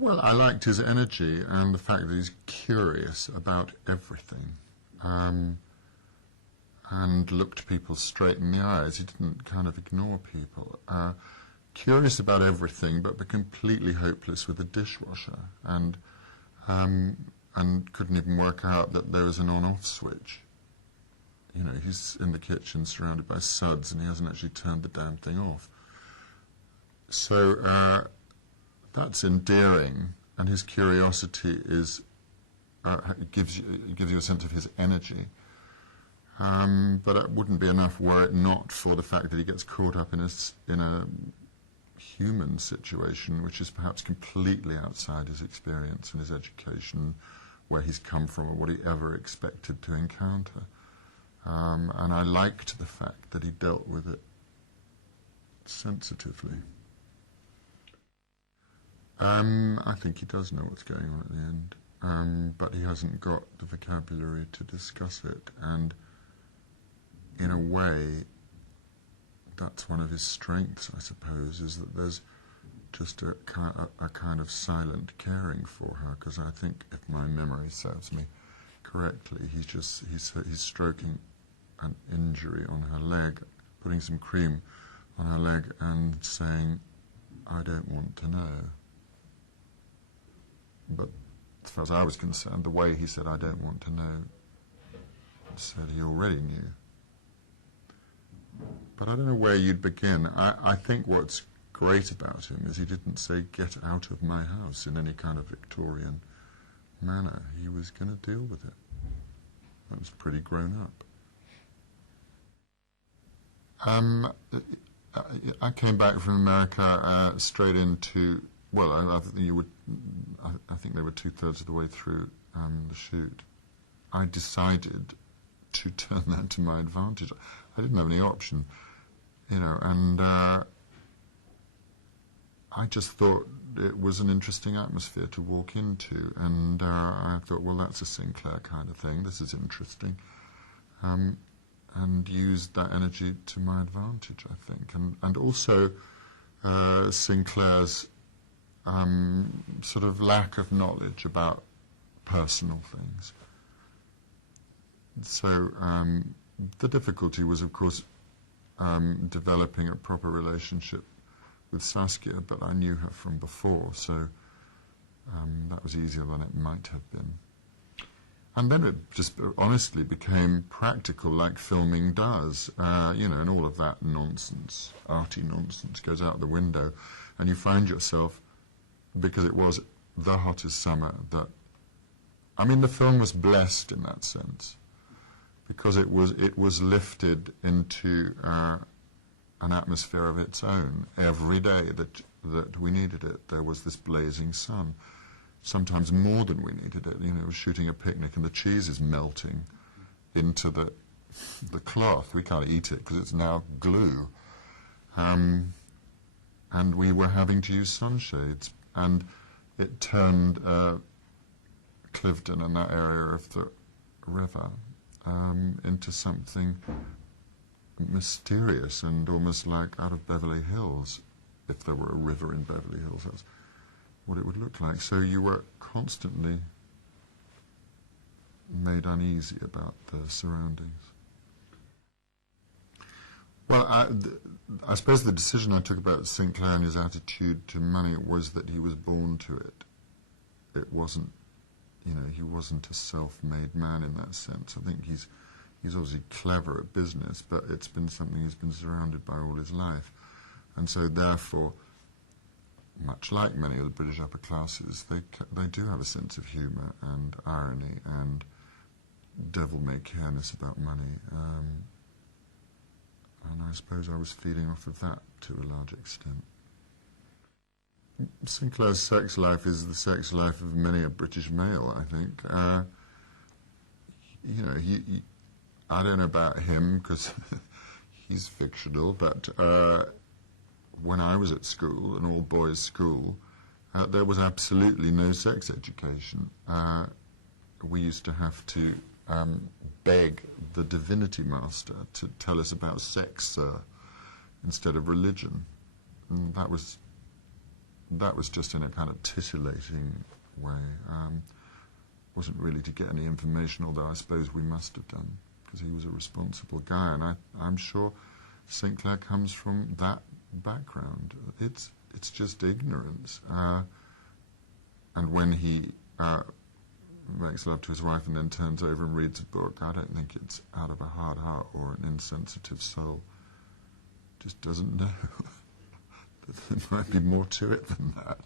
Well, I liked his energy and the fact that he's curious about everything, and looked people straight in the eyes. He didn't kind of ignore people. Curious about everything, but completely hopeless with the dishwasher, and couldn't even work out that there was an on-off switch. You know, he's in the kitchen surrounded by suds, and he hasn't actually turned the damn thing off. So that's endearing, and his curiosity is gives you a sense of his energy. But it wouldn't be enough were it not for the fact that he gets caught up in a human situation which is perhaps completely outside his experience and his education, where he's come from, or what he ever expected to encounter. And I liked the fact that he dealt with it sensitively. I think he does know what's going on at the end, but he hasn't got the vocabulary to discuss it, and in a way that's one of his strengths, I suppose, is that there's just a kind of silent caring for her, because I think, if my memory serves me correctly, he's stroking an injury on her leg, putting some cream on her leg and saying, "I don't want to know." But as far as I was concerned, the way he said, "I don't want to know," said he already knew. But I don't know where you'd begin. I think what's great about him is he didn't say, "Get out of my house," in any kind of Victorian manner. He was going to deal with it. That was pretty grown up. I came back from America straight into, well, I think they were 2/3 of the way through the shoot. I decided to turn that to my advantage. I didn't have any option, you know, and I just thought it was an interesting atmosphere to walk into, and I thought, well, that's a Sinclair kind of thing, this is interesting, and used that energy to my advantage, I think, and also Sinclair's sort of lack of knowledge about personal things. So the difficulty was, of course, developing a proper relationship with Saskia, but I knew her from before, so that was easier than it might have been. And then it just honestly became practical, like filming does, you know, and all of that nonsense, arty nonsense, goes out the window, and you find yourself, because it was the hottest summer, that, I mean, the film was blessed in that sense, because it was lifted into an atmosphere of its own. Every day that we needed it, there was this blazing sun. Sometimes more than we needed it. You know, we're shooting a picnic and the cheese is melting into the cloth. We can't eat it because it's now glue. And we were having to use sunshades. And it turned Cliveden and that area of the river into something mysterious and almost like out of Beverly Hills. If there were a river in Beverly Hills, that's what it would look like. So you were constantly made uneasy about the surroundings. Well, I suppose the decision I took about Sinclair and his attitude to money was that he was born to it. It wasn't, you know, he wasn't a self-made man in that sense. I think he's obviously clever at business, but it's been something he's been surrounded by all his life. And so therefore, much like many of the British upper classes, they do have a sense of humour and irony and devil-may-careness about money. And I suppose I was feeding off of that to a large extent. Sinclair's sex life is the sex life of many a British male, I think. You know, I don't know about him because he's fictional, but when I was at school, an all-boys school, there was absolutely no sex education. We used to have to beg the divinity master to tell us about sex, instead of religion. And that was that was just in a kind of titillating way. Wasn't really to get any information, although I suppose we must have done, because he was a responsible guy, and I'm sure Sinclair comes from that background. It's just ignorance. And when he makes love to his wife and then turns over and reads a book, I don't think it's out of a hard heart or an insensitive soul. Just doesn't know that there might be more to it than that.